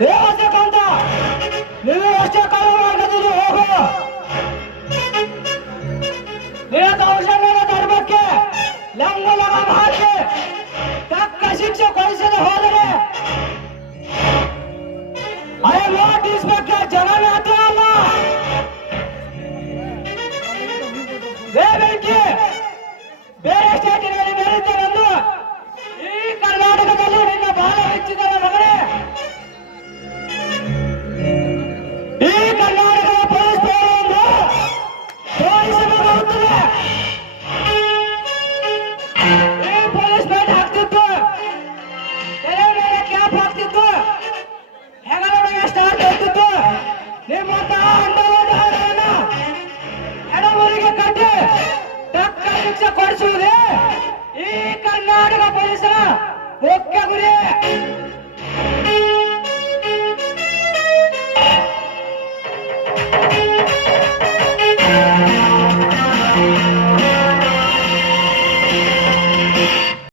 ದೇವಸ್ಥಾನ ನೀವು ಅಷ್ಟೇ ಕಾಲ ಮಾರ್ಗದಲ್ಲಿ ಹೋಗು. ನಿನ್ನ ಕೌಶಲ್ಯದ ಧರ್ಮಕ್ಕೆ ಲಂಗ ಲಗಾಮ ಹಾಕಿ ತಕ್ಕ ಶಿಕ್ಷೆ ಕೊಡಿಸದೆ ಹೋದರೆ ಐ ಆಮ್ ನಾಟ್ ಇನ್ಸ್ಪೆಕ್ಟರ್ ಜನನೇ ಹತ್ರ ಅಲ್ಲ. ಬೆಂಕಿ ಬೇರೆ ಸ್ಟೇಟಿನಲ್ಲಿ ಬೆಳೆಯುತ್ತೇನೆಂದು ಈ ಕರ್ನಾಟಕದಲ್ಲಿ ನಿನ್ನ ಬಾಲ ಹೆಚ್ಚಿದ ಮಗನೇ. ಈ ಕರ್ನಾಟಕದ ಪೊಲೀಸ್ ಪಡೆಯನ್ನು ತೋರಿಸಬೇಕಾಗುತ್ತದೆ. ಈ ಪೊಲೀಸ್ ಬ್ಯಾಟ್ ಹಾಕ್ತಿತ್ತು, ತಲೆ ಮೇಲೆ ಕ್ಯಾಪ್ ಹಾಕ್ತಿತ್ತು, ಹೆಗಲ ಮೇಲೆ ಸ್ಟಾರ್ ಹಾಕ್ತಿತ್ತು. ನಿಮ್ಮಂತಹ ಅಂಡವಾದಗಳನ್ನು ಎಡಮುರಿಗೆ ಕಟ್ಟಿ ತಕ್ಕ ಶಿಕ್ಷೆ ಕೊಡಿಸುವುದೇ ಈ ಕರ್ನಾಟಕ ಪೊಲೀಸರ ಮುಖ್ಯ ಗುರಿ.